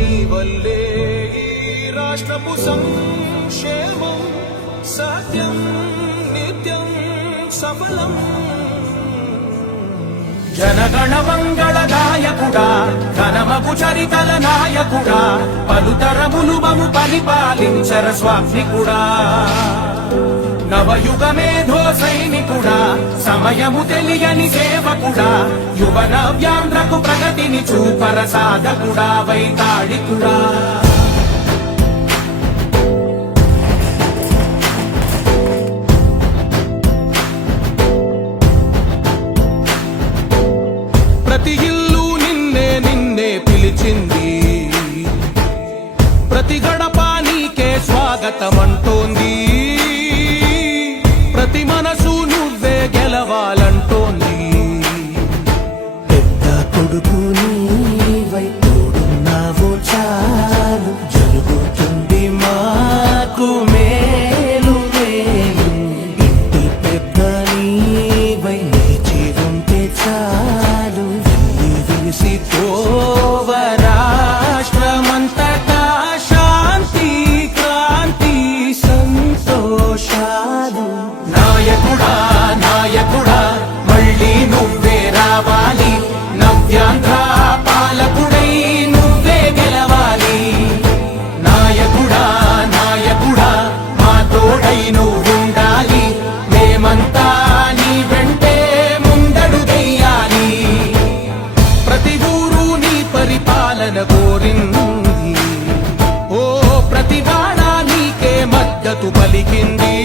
నీ వల్లే ఈ రాష్ట్రపు సంక్షేమం సత్యం నిత్యం సఫలం. జనగణ మంగళ నాయకుడా, ఘనమగు చరితల నాయకుడా, పలుతరములు మము పరిపాలించర స్వామికుడా. నవయుగ మేధో సైనికుడా, సమయము తెలియని సేవకుడా, యువ నవ్యాంధ్రకు ప్రగతిని చూపర సాధకుడా, వైతాళికుడా. ప్రతి ఇల్లు నిన్నే నిన్నే పిలిచింది, ప్రతి గడప నీకే స్వాగతమంటోంది, ప్రతి మనసు నువ్వే గెలవాలంటోంది. పెద్ద కొడుకు నీవై తోడున్నావో చాలు, జరుగుతుంది మాకు మేలు మేలు. ఇంటి పెద్ద నీవై నిలిచి ఉంటే చాలు, విలిసి పోవ రాష్ట్రమంతటా శాంతి క్రాంతి సంతోషాలు. నాయకుడా నాయకుడా మళ్ళీ నువ్వే రావాలి, నవ్యాంధ్ర పాలకుడై నువ్వే గెలవాలి. నాయకుడా నాయకుడా మా తోడై నువ్వుండాలి, మేమంతా నీ వెంటే ముందడుగెయ్యాలి. ప్రతి ఊరు నీ పరిపాలన కోరింది, ఓ ప్రతి వాడ నీకే మద్దతు పలికింది.